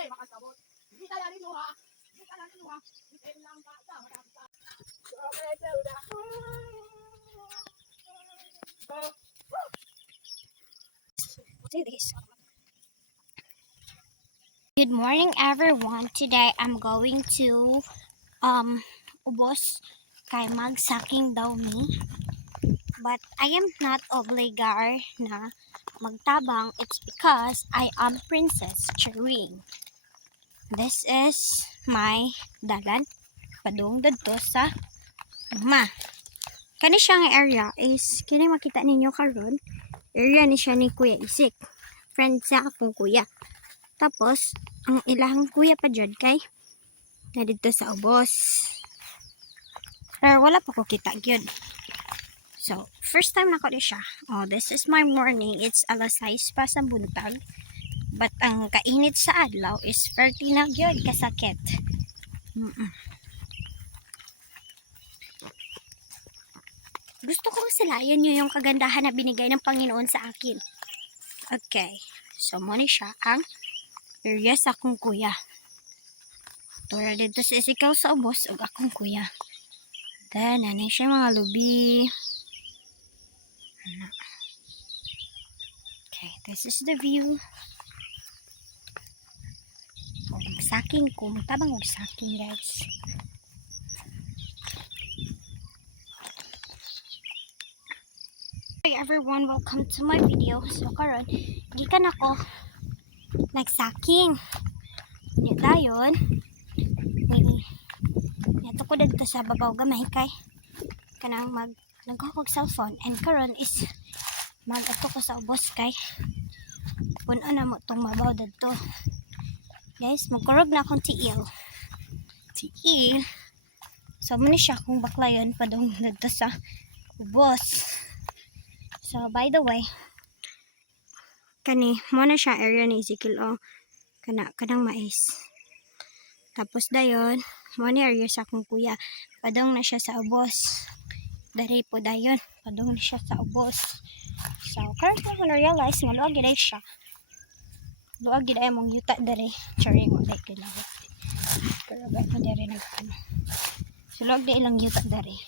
Do this. Good morning, everyone. Today I'm going to ubos kay magsaking daw me. But I am not obligar na magtabang. It's because I am Princess Charing. This is my dalan padung dito sa uma. Kani siyang area is kini makita ninyo karon. Area ni siya ni Kuya Isik. Friend sa akong kuya. Tapos ang ilang kuya pa dyan kay na dito sa ubos. Pero wala pa ko kita gyud. So, first time na ko di siya. Oh, this is my morning. It's alas 6 pa sa buntag. But ang kainit sa adlaw is 30 na gyud kasakit. Gusto ko silayan nyo yung kagandahan na binigay ng Panginoon sa akin. Okay. So, muna siya ang area sa akong kuya. Tura dito sa isikaw sa ubos o akong kuya. Then, ano siya mga lubi. Okay, this is the view. Saking ko, magtabang og saking guys. Hi everyone, welcome to my video. So karon, gikan ako nagsaking. Nya dayon, ito ko dito sa babaw gamay kay kanang naghuhog cellphone and karon is mag-ato ko sa ubos kay puno na mo tong mabaw dito. Guys, magkurog na akong tiil. So, muna siya kung baklayon padung dito sa ubos. So, by the way, kani, muna siya area ni Ezekiel o kanang mais. Tapos dayon, muna area sa akong kuya. Padung na siya sa ubos. Dari po dayon, padung na siya sa ubos. So, currently ko na-realize nga luwag giday siya. Luwag giday mong yuta dari. Charing mo day kailangan. Pero ba ito dari nagkano. So, luwag day ilang yuta dari.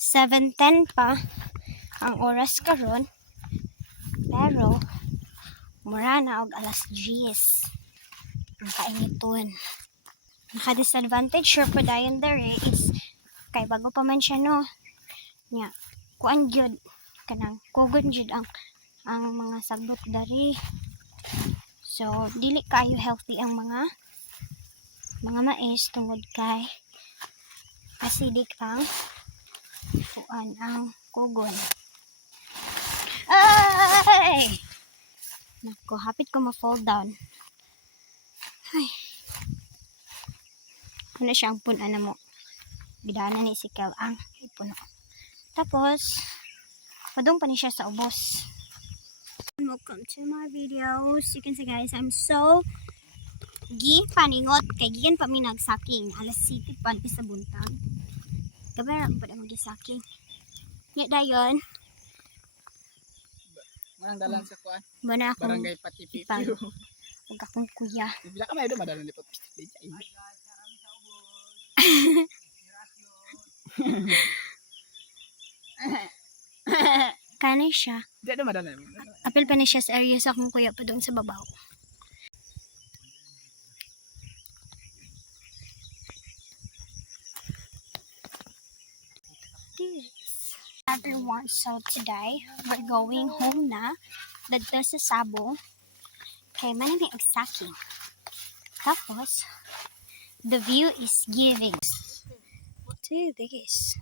7:10 pa ang oras karon. Pero mura na og alas 10. Ang kainiton. Naka-disadvantage sure po dayon dari is kay bago pa man siya no. Nya, kuan gyud kanang kugon jud ang mga sagbot dari. So dili kayo healthy ang mga mais tungod kay acidic ang kuan ang kugon. Ay! Nako, hapit ko ma-fall down. Ay. Ano siya ang punan na mo. Bidana ni Ezekiel ang ipuno. Tapos padung pa ni siya sa ubos. Welcome to my videos. You can see guys, I'm so paningot kay gikan pa mi nagsaking. Alas 7 pa sa buntag. Kabara pa na magisaking. Nya dayon. Manang dalan sa kuan. Bana akong Barangay Patipipi. Ug akong kuya. Bila ka may do madalan ni Patipipi. Kanay siya. Di do madalan. Apil pa na siya sa area sa akong kuya pa doon sa babaw. This. Everyone, so today we're going home na. Dito sa Sabo. Kay manami ang saking. Tapos, the view is giving. See this.